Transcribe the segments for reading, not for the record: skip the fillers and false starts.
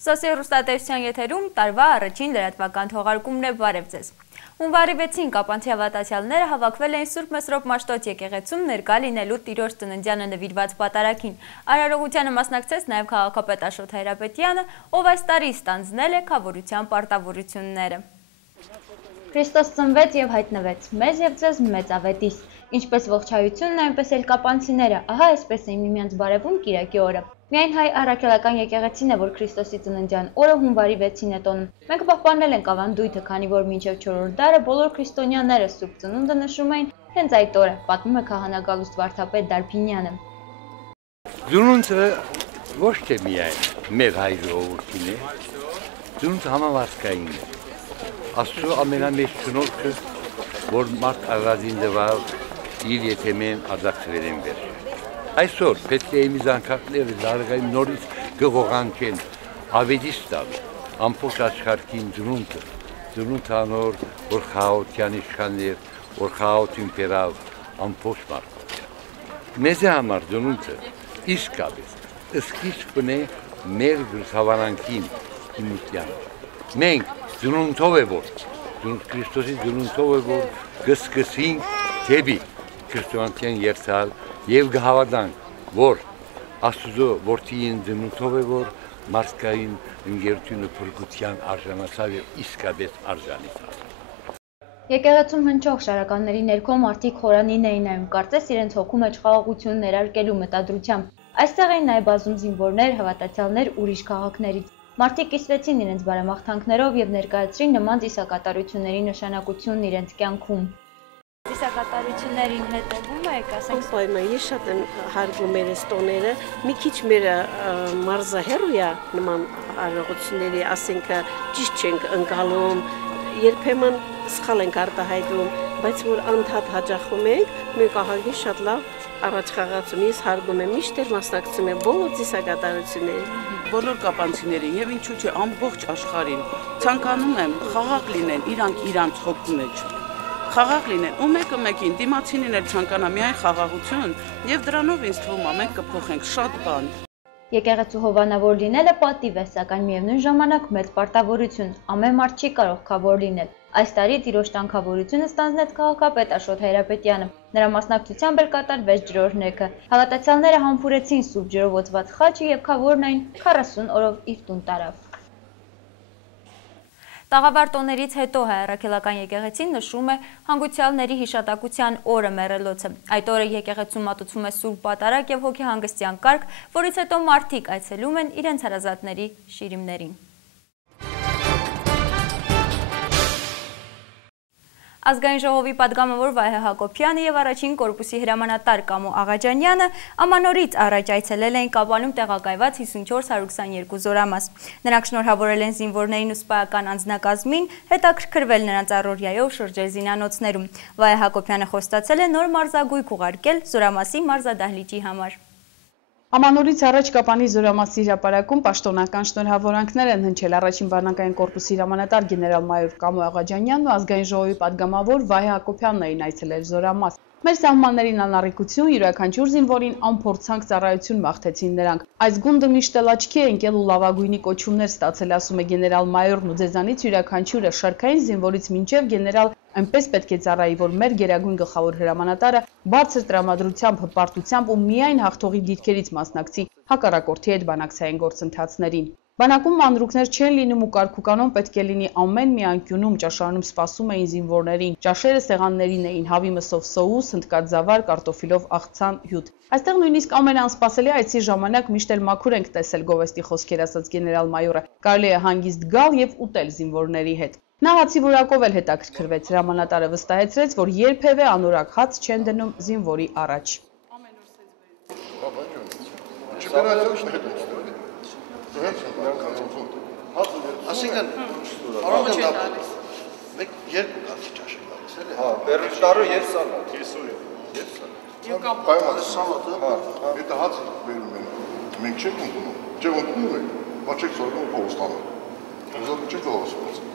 Սոսի հեռուստատեսության եթերում տարվա առաջին լրատվական թողարկումն է, բարև ձեզ։ Հունվարի 6-ին կապանցի հավատացյալները հավաքվել էին Սուրբ Մեսրոպ Մաշտոց եկեղեցում ներկա լինելու Տիրոջ ծննդյանը նվիրված պատարագին։ Արարողությանը մասնակցեց նաև քաղաքապետ Աշոտ Հայրապետյանը, ով այս տարի ստանձնել է քավորության պարտավորությունները։ Քրիստոս ծնվեց եւ հայտնվեց, մեզ եւ ձեզ մեծ ավետիս։ Ինչպես ողջայությունն, այնպես էլ կապանցիները, ահա այսպես էին միմյանց բարևում Կիրակի օրը։ Միայն հայ առաքելական եկեղեցին է, որ Քրիստոսի ծննդյան օրը հունվարի 6-ին է տոնում։ Մենք պահպանել ենք ավանդույթը, քանի որ մինչև 4-րդ դարը բոլոր քրիստոնյաները Սուրբ Ծնունդը նշում էին հենց այդ օրը, պատմում է քահանագալուստ վարդապետ Դարբինյանը։ Ծնունդը ոչ թե միայն մեր հայ ժողովրդին է, ծնունդը համավարսկային է։ Աստծո ամենամեծ շնորհքը, որ մարդ առածին դվալ իր եթեմեն ադակցվել են վեր։ Այսօր պետք է իմի զանքակները զարգային նորից գողանքեն, ավետիս տալ, ամբողջ աշխարհին ծնունդ անոր, որ խաղաղության իշխաններ, որ խաղաղություն բերավ ամբողջ մարդկության։ Մեզ համար ծնունդը իսկապես սկիզբն է մեր գլխավարանքին իմության։ Մենք ծնունդով է որ, Քրիստոսի ծնունդով է որ գսկսինք դեպի քրիստոնեության երթալ եւ գհավատանք, որ Աստծո որդին ծնունդով է որ մարդկային ընկերությունը փրկության արժանացավ եւ իսկապես արժանացավ։ Եկեղեցում հնչող շարականների ներքո մարդիկ խորանին էին նայում, կարծես իրենց հոգու մեջ խաղաղություն ներարկելու մտադրությամբ։ Այստեղ էին նաև բազում զինվորներ, հավատացյալներ ուրիշ քաղաքներից։ Մարդիկ կիսվեցին իրենց բարեմաղթանքներով եւ ներկայացրին նման ծիսակատարությունների նշանակությունն իրենց կյանքում։ Ծիսակատարություններին հետևում եք, ասենք։ Պայման ես շատ եմ հարգում մեր ստոները, մի քիչ մեր մարզահեռու է նման արարողությունների, ասենք ճիշտ չենք ընկալում, երբեմն սխալ ենք արտահայտում, բայց որ անդադ հաճախում ենք, մենք ահագին շատ լավ առաջ խաղացում, ես հարգում եմ, միշտ մասնակցում եմ բոլոր ծիսակատարություններին։ Բոլոր կապանցիներին եւ ինչու՞ չէ ամբողջ աշխարհին ցանկանում եմ խաղաղ լինեն իրանց հոգու մեջ։ Խաղաղ լինեն ու մեկը մեկին դիմացինին էլ ցանկանա միայն խաղաղություն եւ դրանով ինձ թվում է մենք կփոխենք շատ բան։ Եկեղեցու հովանավոր լինելը պատիվ է, սակայն միևնույն ժամանակ մեծ պարտավորություն, ամեն մարդ չի կարող խավոր լինել։ Այս տարի Տիրոջ տանքավորությունը ստանձնեց քաղաքապետ Աշոտ Հայրապետյանը։ Նրա մասնակցությամբ էլ կատարվեց ջրօրհնեքը։ Հավատացյալները համբուրեցին սուրբ ջրով օծված խաչը եւ քավորն այն 40 օրով իր տուն տարավ։ Տաղավար տոներից հետո հայ առաքելական եկեղեցին նշում է հանգուցյալների հիշատակության օրը մեռելոցը։ Այդ օրը եկեղեցում մատուցվում է սուրբ պատարագ եւ հոգեհանգստյան կարգ, որից հետո մարդիկ այցելում են իրենց հարազատների շիրիմներին։ Ազգային ժողովի падգամավոր Վահե Հակոբյանը եւ առաջին կորպուսի հրամանատար Կամո Աղաջանյանը ամանորից առաջ այցելել էին Կապանում տեղակայված 5422 զորամաս։ Նրանք շնորհավորել են զինվորներին ու սպայական անձնակազմին, հետաքրքրվել նրանց առօրյայով, շրջել զինանոցներում։ Վահե Հակոբյանը խոստացել է նոր մարզագույք ուղարկել զորամասի մարզադահլիճի համար։ Ամանորից առաջ Կապանի զորամասի հրապարակում պաշտոնական շնորհավորանքներ են հնչել առաջին բանակային կորպուսի հրամանատար գեներալ-մայոր Կամո Աղաջանյանն ու ազգային ժողովի падգամավոր Վահե Հակոբյանն էին այցելել զորամաս։ Մեր սահմաններին անառիկություն, յուրաքանչյուր զինվորին անփորձանք ծառայություն մաղթեցին նրանք։ Այս գունդը միշտ էլ աչքի է ընկել ու լավագույնի կոչումներ ստացել, ասում է գեներալ-մայորն ու ձեզանից յուրաքանչյուրը շարքային զինվորից մինչև գեներալ այնպես պետք է ծառայի, որ մեր գերագույն գլխավոր հրամանատարը բարձր տրամադրությամբ, հպարտությամբ ու միայն հաղթողի դիրքերից մասնակցի հակառակորդի հետ բանակցային գործընթացներին։ Բանակում մանրուքներ չեն լինում ու կարգուկանոն պետք է լինի ամեն մի անկյունում, ճաշարանում սպասում էին զինվորներին, ճաշերը սեղաններին էին, հավի մսով սոուս, հնդկածավար, կարտոֆիլով աղցան հյութ։ Այստեղ նույնիսկ ամենաանսպասելի այցի ժամանակ միշտ էլ մաքուր ենք տեսել գովեստի խոսքեր ասաց գեներալ-մայորը, կարելի է հանգիստ գալ եւ ուտել զինվորների հետ։ Նա հացի որակով էլ հետաքրքրվեց, հրամանատարը վստահեցրեց, որ երբևէ անորակ հաց չեն դնում զինվորի առաջ։ Այսինքն, արամը չեն տալիս։ Մեկ երկու կացի ճաշը տալիս, էլ է։ Հա, բերրիշտարը և սալատ։ Եվ կապ սալատը, եթե հաց բերում են, մենք չենք ընդունում, չենք ընդունում ենք, բա չեք սորվում փողոստանը։ Ուզորում չեք ողոսվոց։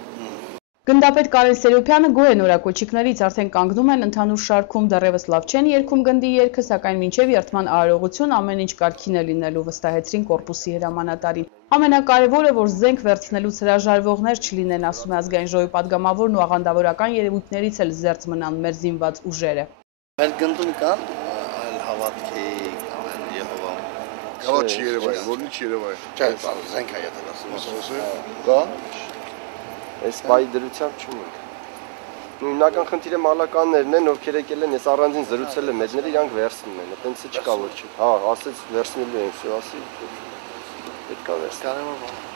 Գնդապետ Կարեն Սերոբյանը գոհ է նորակոչիկներից, արդեն կանգնում են ընդհանուր շարքում, դեռևս լավ չեն երգում գնդի երգը, սակայն մինչև երթման արարողություն ամեն ինչ կարգին է լինելու, վստահեցրին կորպուսի հրամանատարին։ Ամենակարևորը, որ զենք վերցնելուց հրաժարվողներ չլինեն, ասում է Ազգային ժողովի падգամավորն ու աղանդավորական երևույթներից էլ զերծ մնան մեր զինված ուժերը։ Մեր գնդում կան այլ հավատքի կամ Եհովա։ Գավաթ չի Երևան, որնի չի Երևան։ Չէ, զենք է եթե ասում։ Կա։ Այս բայ դրությամբ չունենք։ Հիմնական խնդիրը մալականներն են, ովքեր եկել են, ես առանձին զրուցել եմ մեջները, իրանք վերցնում են, այտենց չկա որ չի։ Հա, ասեց վերցնելու են, всё ասի։ Պետք է վերցնել։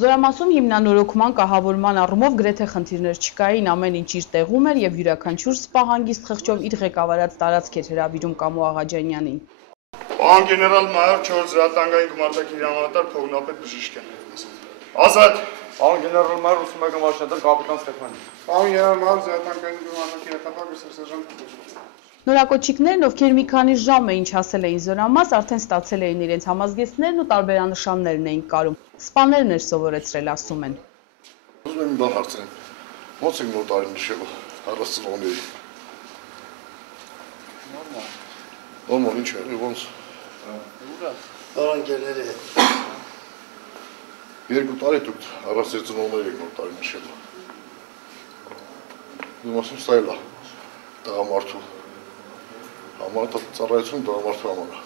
Զորամասում հիմնանորոգման կահավորման առումով գրեթե խնդիրներ չկային, ամեն ինչ իր տեղում էր եւ յուրաքանչյուր սպա հանգիստ խղճով իր ղեկավարած տարածք էր հրավիրում Կամո Աղաջանյանին։ Պարոն գեներալ մայոր 4 զրատանգային գումարտակի հրամանատար փողնապետ Բժիշկյան։ Ազատ։ Պարոն գեներալ մայոր 81 վարչնետար կապիտան Ստեփանյան։ Պարոն գեներալ մայոր զրատանգային գումարտակի հրամանատար սերժանտ։ Նորակոչիկներն, ովքեր մի քանի ժամ էին հասել էին զորամաս, արդեն ստացել էին իրենց համազգեստներն ու տարբերանշաններն էին կարում։ Սպաներն էր սովորեցրել, ասում են։ Ուզում եմ բան հարցնել։ Ո՞նց եք նոր տարին նշելու առասպողների։ Նորմալ ինչ է, ոնց։ Պարոն գեներալ։ 2 տարի դուք առասպողներ եք նոր տարին նշելու։ Դու մասում ստայլա։ Տղամարդու Համարը ծառայություն տղամարդու համար։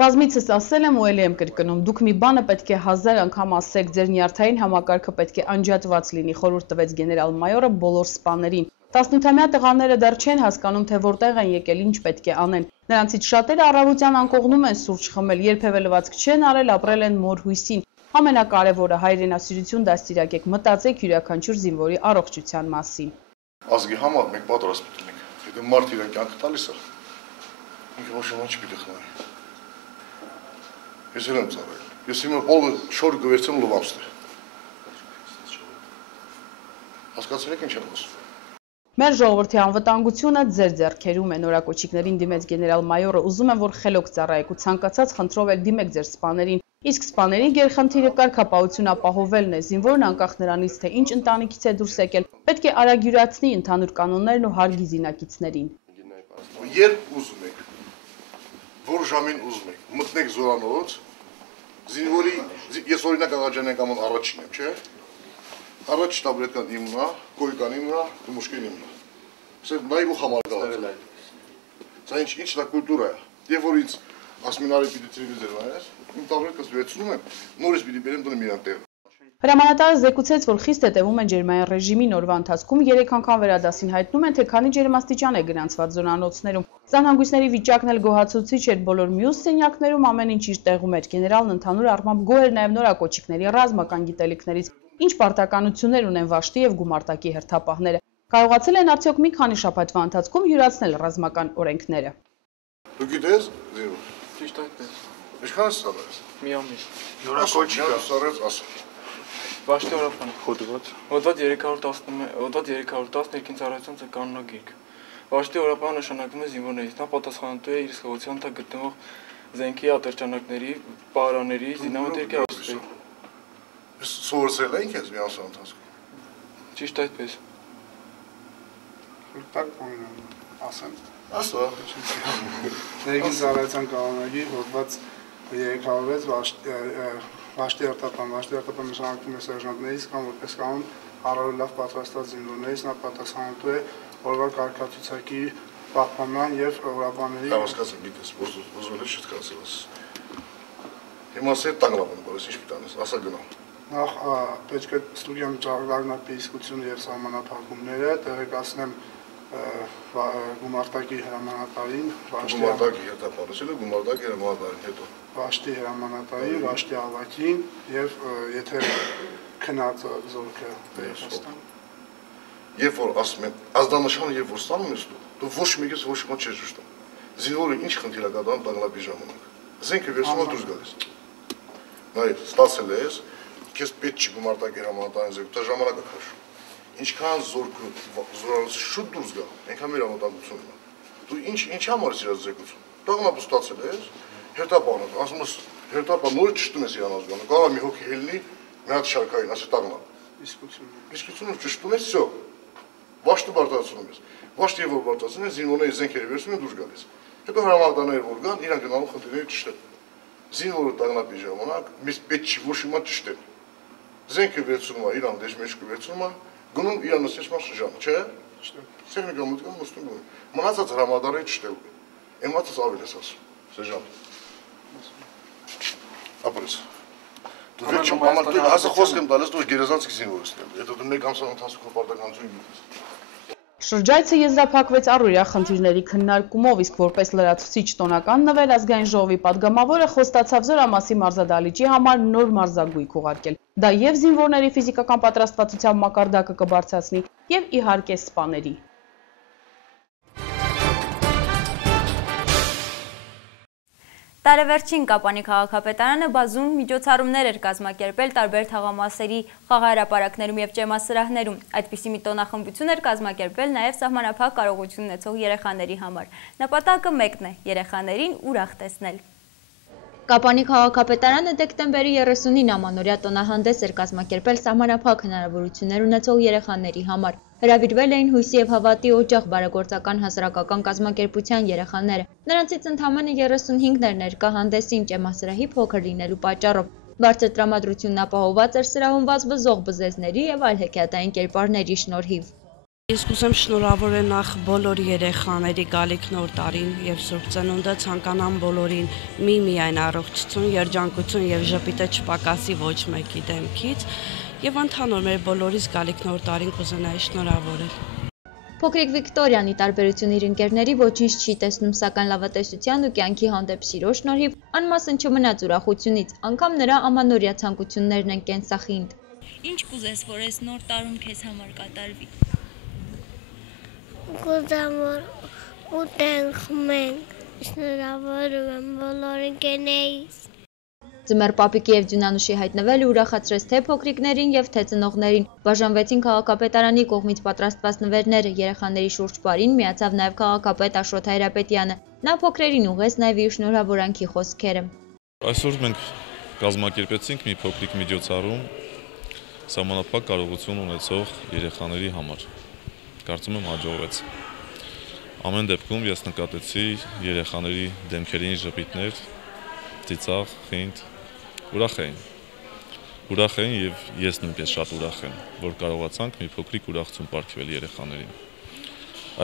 Բազմիցս ասել եմ ու էլի եմ կրկնում, դուք մի բանը պետք է 1000 անգամ ասեք, ձեր նյարդային համակարգը պետք է անջատված լինի, խորհուրդ տվեց գեներալ-մայորը բոլոր սպաներին։ 18-ամյա տղաները դեռ չեն հասկանում, թե որտեղ են եկել, ինչ պետք է անեն։ Նրանցից շատերը առավոտյան անկողնում են սուրճ խմել, երբևէ լվացք չեն արել, ապրել են մոր հույսին։ Ամենակարևորը հայրենասիրություն դաստիարակեք, մտածեք յուրաքանչյուր զինվորի առողջության մասին։ Ազգի համար մենք պատրաստ պետք ենք։ Եթե մարդ իրեն կյանքը տալիս է, ինքը ոչ ոք չպիտի խնայ։ Ես եմ ծառայել։ Ես հիմա բոլը շոր գվերցեմ լվամստը։ Հասկացել եք ինչ եմ ասում։ Մեր ժողովրդի անվտանգությունը ձեր ձեռքերում է, նորակոչիկներին դիմեց գեներալ-մայորը, ուզում եմ, որ խելոք ծառայեք ու ցանկացած խնդրով էլ դիմեք ձեր սպաներին։ Իսկ սպաների գերխնդիրը կարգապահություն ապահովելն է, զինվորն անկախ նրանից, թե ինչ ընտանիքից է դուրս եկել, պետք է արագյուրացնի ընդհանուր կանոններն ու հարգի զինակիցներին։ Երբ ուզում եք, որ ժամին ուզում եք, մտնեք զորանոց, զինվորի, ես օրինակ Աղաջանյան կաման առաջին եմ, չէ՞։ Առաջ շտաբրետկան իմնա, կոյկան իմնա, դմուշկեն իմնա։ Սեւ նայ ու խամար գալա։ Սա ինչ դա կուլտուրա է։ Եվ որ ինձ ասմինարի պիտի տելևիզոր վայրես, իմ տաբրետկս վերցնում եմ, նորից պիտի բերեմ դնում իրան տեղ։ Հրամանատարը զեկուցեց, որ խիստ հետևում են ջերմային ռեժիմին, օրվա ընթացքում 3 անգամ վերադասին հայտնում են, թե քանի ջերմաստիճան է գրանցված զոնանոցներում։ Զանհանգույցների վիճակն էլ գոհացուցիչ էր, բոլոր մյուս սենյակներում ամեն ինչ իր տեղում էր։ Գեներալն ընդհանուր առմամբ գոհ էր նաև նորակոչիկների ռազմական գիտելիքներից, ինչ պարտականություններ ունեն Վաշտի եւ Գումարտակի հերթապահները։ Կարողացել են արդյոք մի քանի շաբաթվա ընթացքում յուրացնել ռազմական օրենքները։ Դու գիտես, Զիո։ Ճիշտ այդպես։ Ինչքան է ստալես։ Մի ամիս։ Նորակոչիկը սարեց ասա։ Վաշտի օրապան հոդված 310 ներքին ծառայություն կանոնագիրք։ Վաշտի օրապանը նշանակում է զինվորներից, նա պատասխանատու է իր սխողության տակ գտնվող զենքի ատրճանակների, պարաների, զինամթերքի ասպետ։ Ես սովորել ենք ես մի ամսվա ընթացքում։ Ճիշտ այդպես։ Տակ ասեմ։ Ասա։ Ներքին ծառայության կանոնագիր հոդված 306 Վաշտի արտապան նշանակում է սերժանտներից կամ որպես կանոն առավել լավ պատրաստված զինվորներից, նա պատասխանատու է օրվա կարգացուցակի պահպանման եւ օրապաների։ Հասկացա, գիտես, ուզում ես չկասես։ Հիմա սեր տանգլավն բարես ինչ պիտանես, ասա գնա։ Նախ պետք է ստուգեմ ճարտարապետի իսկությունը եւ սահմանափակումները, տեղեկացնեմ Գումարտակի հրամանատարին, Գումարտակի հետապարուսել է Գումարտակի հրամանատարին հետո։ Վաշտի հրամանատարին, Վաշտի ավակին եւ եթե քնած զորքը վերստան։ Երբ որ ասում են, ազդանշանը երբ որ ստանում ես դու ոչ մեկից ոչ ոք չես ճշտում։ Զինվորը ինչ խնդիր է կատարում տանգլապի ժամանակ։ Զենքը վերցնում դուրս գալիս։ Նայ, ստացել ես, քեզ պետք չի Գումարտակի հրամանատարին զենք, դա ժամանակը քաշ։ Ինչքան զորքը զորանոց շուտ դուրս գա, այնքան մեր անվտանգությունն է։ Դու ինչ համար ես իրաց զեկուցում։ Տագնապը ստացել ես, հերթապանը, ասում ես հերթապան նորից ճշտում ես իրան ազգանը, կարող է մի հոգի հելնի, մի հատ շարքային, ասի տագնապ։ Իսկությունը ճշտում ես, всё։ Վաշտը բարձրացնում ես։ Վաշտը որ բարձրացնում ես, զինվորների զենքերը վերցնում են դուրս գալիս։ Հետո հրամանատարները որ գան, իրանք գնալու խնդիրները ճշտել։ Զինվորը տագնապի ժամանակ մեզ պետք չի ոչ մի ճշտել։ Զենքը վերցնում է, իրան դեժմեջքը վերցնում է, գնում իրան նստեցման շրջանը, չէ՞։ Տեխնիկա մոտիկան նստում է։ Մնացած հրամանատարները ճշտելու են։ Եմացած ավել ես ասում, սեժան։ Ապրես։ Դու վերջում համար դու հասը խոսք եմ տալիս, դու գերեզանցիկ զինվոր ես նել։ Հետո դու մեկ ամսան ընթացքում պարտականություն գիտես։ Շրջայցը եզրափակվեց առօրյա խնդիրների քննարկումով, իսկ որպես լրացուցիչ տոնական նվեր ազգային ժողովի падգամավորը խոստացավ Զորամասի մարզադահլիճի համար նոր մարզագույք ուղարկել։ Դա եւ զինվորների ֆիզիկական պատրաստվածության մակարդակը կբարձրացնի եւ իհարկե սպաների։ Տարեվերջին Կապանի քաղաքապետարանը բազում միջոցառումներ էր կազմակերպել տարբեր թաղամասերի խաղահրապարակներում եւ ճեմասրահներում։ Այդպիսի մի տոնախմբություն էր կազմակերպել նաեւ սահմանափակ կարողություն ունեցող երեխաների համար։ Նպատակը մեկն է՝ երեխաներին ուրախ տեսնել։ Կապանի քաղաքապետարանը դեկտեմբերի 30-ին ամանորյա տոնահանդես էր կազմակերպել սահմանափակ հնարավորություններ ունեցող երեխաների համար։ Հրավիրվել էին Հույսի եւ Հավատի օջախ բարեգործական հասարակական կազմակերպության երեխաները։ Նրանցից ընդամենը 35-ն էր ներկա հանդեսին ճեմասրահի փոքր լինելու պատճառով։ Բարձր տրամադրությունն ապահովված էր սրահում վազվզող բզեզների եւ այլ հեքիաթային կերպարների շնորհիվ։ Ես կուզեմ շնորհավորել նախ բոլոր երեխաների գալիք նոր տարին եւ Սուրբ Ծնունդը, ցանկանամ բոլորին միայն առողջություն, երջանկություն եւ ժպիտը չպակասի ոչ մեկի դեմքից եւ ընդհանուր մեր բոլորիս գալիք նոր տարին կուզենայի շնորհավորել։ Փոքրիկ Վիկտորիան ի տարբերություն իր ընկերների ոչինչ չի տեսնում, սակայն լավատեսության ու կյանքի հանդեպ սիրո շնորհիվ անմասն չմնաց ուրախությունից, անգամ նրա ամանորյա ցանկություններն են կենսախինդ։ Ինչ կուզես, որ այս նոր տարում քեզ համար կատարվի։ Կուզեմ, որ ուտենք, խմենք, շնորհավորում եմ բոլոր ընկերներիս։ Ձմեռ պապիկի եւ Ձյունանուշի հայտնվելը ուրախացրեց թե փոքրիկներին եւ թե ծնողներին։ Բաժանվեցին քաղաքապետարանի կողմից պատրաստված նվերները, երեխաների շուրջ բարին միացավ նաեւ քաղաքապետ Աշոտ Հայրապետյանը։ Նա փոքրերին ուղղեց նաեւ իր շնորհավորանքի խոսքերը։ Այսօր մենք կազմակերպեցինք մի փոքրիկ միջոցառում սահմանափակ կարողություն ունեցող երեխաների համար։ Կարծում եմ հաջողվեց։ Ամեն դեպքում ես նկատեցի երեխաների դեմքերին ժպիտներ, ծիծաղ, խինդ, ուրախ էին եւ ես նույնպես շատ ուրախ եմ, որ կարողացանք մի փոքրիկ ուրախություն պարգևել երեխաներին։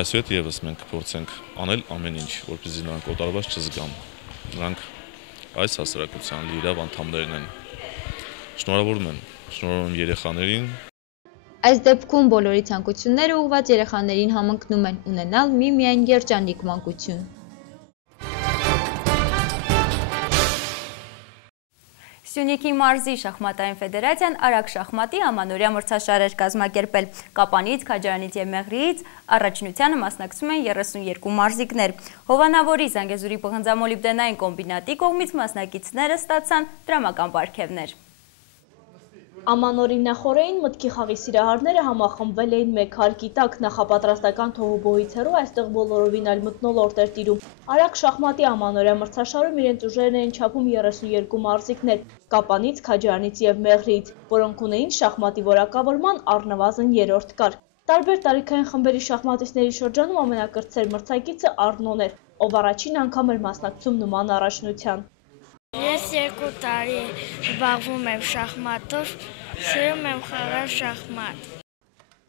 Այսուհետ եւս մենք կփորձենք անել ամեն ինչ, որպեսզի նրանք օտարված չզգան։ Նրանք այս հասարակության լիիրավ անդամներն են։ Շնորհավորում եմ երեխաներին։ Այս դեպքում բոլորի ցանկությունները ուղղված երեխաներին համընկնում են ունենալ միայն երջանիկ մանկություն։ Սյունիքի մարզի շախմատային ֆեդերացիան արագ շախմատի ամանորյա մրցաշար էր կազմակերպել։ Կապանից, Քաջարանից եւ Մեղրիից առաջնությանը մասնակցում են 32 մարզիկներ։ Հովանավորի Զանգեզուրի պղնձամոլիբդենային կոմբինատի կողմից մասնակիցները ստացան դրամական պարգևներ։ Ամանորի նախօրեին մտքի խաղի սիրահարները համախմբվել էին մեկ հարկի տակ, նախապատրաստական թողոբոյից հեռու այստեղ բոլորովին այլ մթնոլորտ էր տիրում։ Արագ շախմատի ամանորյա մրցաշարում իրենց ուժերն էին չափում 32 մարզիկներ, Կապանից, Քաջարանից եւ Մեղրիից, որոնք ունեին շախմատի որակավորման առնվազն 3-րդ կարգ։ Տարբեր տարիքային խմբերի շախմատիստների շրջանում ամենակրտսեր մրցակիցը Արնոն էր, ով առաջին անգամ էր մասնակցում նման առաջնության։ Ես 2 տարի զբաղվում եմ շախմատով, սիրում եմ խաղալ շախմատ։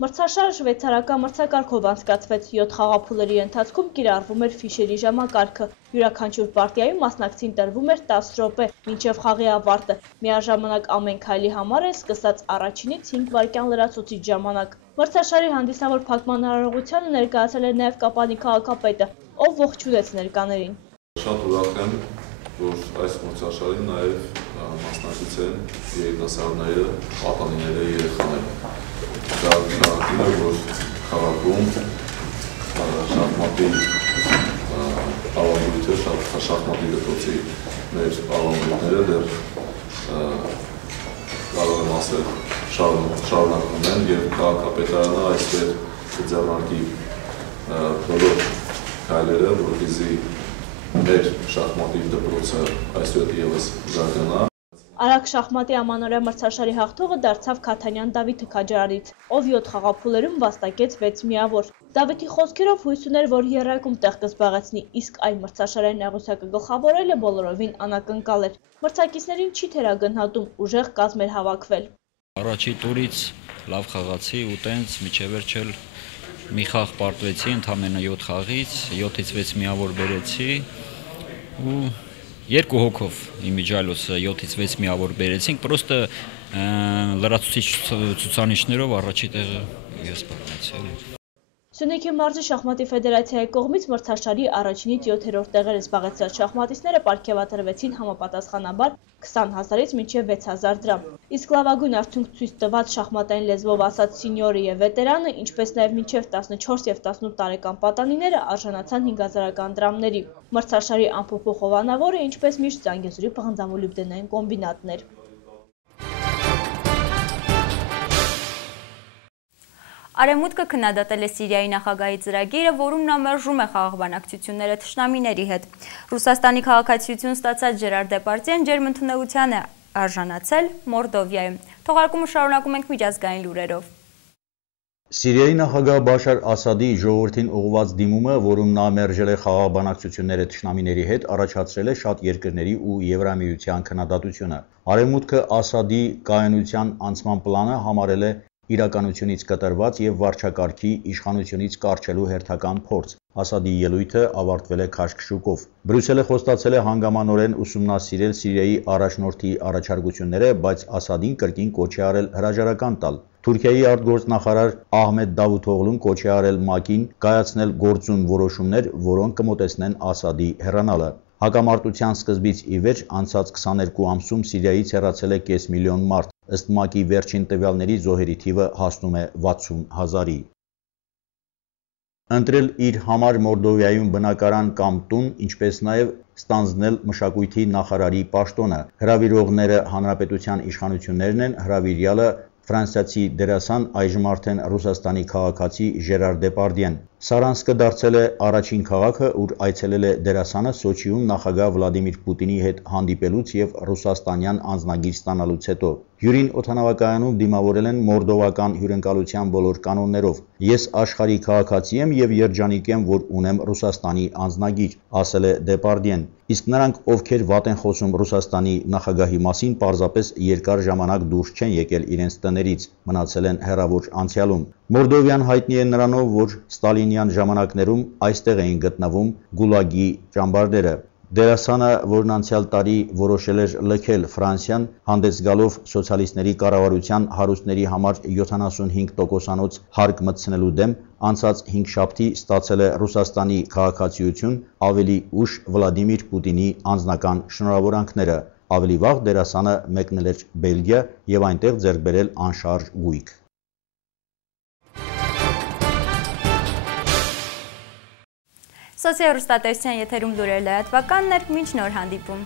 Մրցաշարը շվեյցարական մրցակարգով անցկացվեց, 7 խաղափուլերի ընթացքում կիրառվում էր ֆիշերի ժամակարգը, յուրաքանչյուր պարտիայում մասնակցին տրվում էր 10 րոպե, մինչև խաղի ավարտը, միաժամանակ ամեն քայլի համար է սկսած առաջինից 5 վայրկյան լրացուցիչ ժամանակ։ Մրցաշարի հանդիսավոր փակման արարողությանը ներկայացել էր նաև Կապանի քաղաքապետը, ով ողջունեց ներկաներին։ Շատ ուրախ եմ, որ այս մրցաշարին նաև մասնակից են երիտասարդները, պատանիները, երեխաները։ Դա նշանակում է, որ քաղաքում շախմատի ավանդույթը, շախմատի դպրոցի մեր ավանդույթները դեռ կարող եմ ասել շարունակում են եւ քաղաքապետարանը այստեղ կձեռնարկի բոլոր քայլերը, որպեսզի մեր շախմատի դպրոցը այսուհետ ևս զարգանա։ Արագ շախմատի ամանորյա մրցաշարի հաղթողը դարձավ Քաթանյան Դավիթը Քաջարարից, ով 7 խաղափուլերում վաստակեց 6 միավոր։ Դավիթի խոսքերով հույս ուներ, որ եռակում տեղ կզբաղեցնի, իսկ այն մրցաշարային նեղուցակը գլխավորելը բոլորովին անակնկալ էր։ Մրցակիցներին չի թերագնահատում, ուժեղ կազմ էր հավաքվել։ Առաջի տուրից լավ խաղացի ու տենց միջև վերջել մի խաղ պարտվեցի, ընդամենը 7 խաղից, 7-ից 6 միավոր բերեցի ու երկու հոգով իմիջալոս 7-ից 6 միավոր բերեցինք, պրոստը լրացուցիչ ցուցանիշներով առաջի տեղը ես պարտվեցի։ Սյունիքի մարզի շախմատի ֆեդերացիայի կողմից մրցաշարի առաջինից 7-րդ տեղերը զբաղեցրած շախմատիստները պարգևատրվեցին համապատասխանաբար 20,000-ից մինչև 6,000 դրամ։ Իսկ լավագույն արդյունք ցույց տված շախմատային լեզվով ասած սինյորը եւ վետերանը, ինչպես նաեւ մինչև 14 եւ 18 տարեկան պատանիները արժանացան 5,000 դրամների։ Մրցաշարի անփոփոխ հովանավորը, ինչպես միշտ, Զանգեզուրի պղնձամոլիբդենային կոմբինատն էր։ Արևմուտքը քննադատել է Սիրիայի նախագահի ծրագիրը, որում նա մերժում է խաղաղ բանակցությունները թշնամիների հետ։ Ռուսաստանի քաղաքացիություն ստացած Ժերար Դեպարդյեն ջերմընդունելության է արժանացել Մորդովիայում։ Թողարկումը շարունակում ենք միջազգային լուրերով։ Սիրիայի նախագահ Բաշար Ասադի ժողովրդին ուղղված դիմումը, որում նա մերժել է խաղաղ բանակցությունները թշնամիների հետ, առաջացրել է շատ երկրների ու Եվրամիության քննադատությունը։ Արևմուտքը Ասադի կայունության անցման պլանը համարել է իրականությունից կտրված եւ վարչակարգի իշխանությունից կառչելու հերթական փորձ։ Ասադի ելույթը ավարտվել է քաշքշուկով։ Բրյուսելը խոստացել է հանգամանորեն ուսումնասիրել Սիրիայի առաջնորդի առաջարկությունները, բայց Ասադին կրկին կոչ է արել հրաժարական տալ։ Թուրքիայի արտգործնախարար Ահմեդ Դավութօղլուն կոչ է արել ՄԱԿ-ին կայացնել գործուն որոշումներ, որոնք կմոտեցնեն Ասադի հեռանալը։ Հակամարտության սկզբից ի վեր անցած 22 ամսում Սիրիայից հեռացել է կես միլիոն մարդ, ըստ ՄԱԿ-ի վերջին տվյալների զոհերի թիվը հասնում է 60,000-ի։ Ընտրել իր համար Մորդովիայում բնակարան կամ տուն, ինչպես նաև ստանձնել մշակույթի նախարարի պաշտոնը։ Հրավիրողները հանրապետության իշխանություններն են, հրավիրյալը ֆրանսիացի դերասան, այժմ արդեն Ռուսաստանի քաղաքացի Ժերար Դեպարդյեն։ Սարանսկը դարձել է առաջին քաղաքը, ուր այցելել է դերասանը Սոչիում նախագահ Վլադիմիր Պուտինի հետ հանդիպելուց եւ ռուսաստանյան անձնագիր ստանալուց հետո։ Հյուրին օդանավակայանում դիմավորել են մորդովական հյուրընկալության բոլոր կանոններով։ Ես աշխարհի քաղաքացի եմ եւ երջանիկ եմ, որ ունեմ Ռուսաստանի անձնագիր, ասել է Դեպարդյեն։ Իսկ նրանք, ովքեր վատ են խոսում Ռուսաստանի նախագահի մասին, պարզապես երկար ժամանակ դուրս չեն եկել իրենց տներից, մնացել են հեռավոր անցյալում։ Մորդովիան հայտնի է նրանով, որ ստալինյան ժամանակներում այստեղ էին գտնվում գուլագի ճամբարները։ Դերասանը, որն անցյալ տարի որոշել էր լքել Ֆրանսիան, հանդես գալով սոցիալիստների կառավարության հարուստների համար 75%-անոց հարկ մտցնելու դեմ, անցած 5 շաբթի ստացել է Ռուսաստանի քաղաքացիություն, ավելի ուշ Վլադիմիր Պուտինի անձնական շնորհավորանքները։ Ավելի վաղ դերասանը մեկնել էր Բելգիա եւ այնտեղ ձեռք բերել անշարժ գույք։ Սոցիալ հեռուստատեսության եթերում լուրեր լրատվականն էր, մինչ նոր հանդիպում։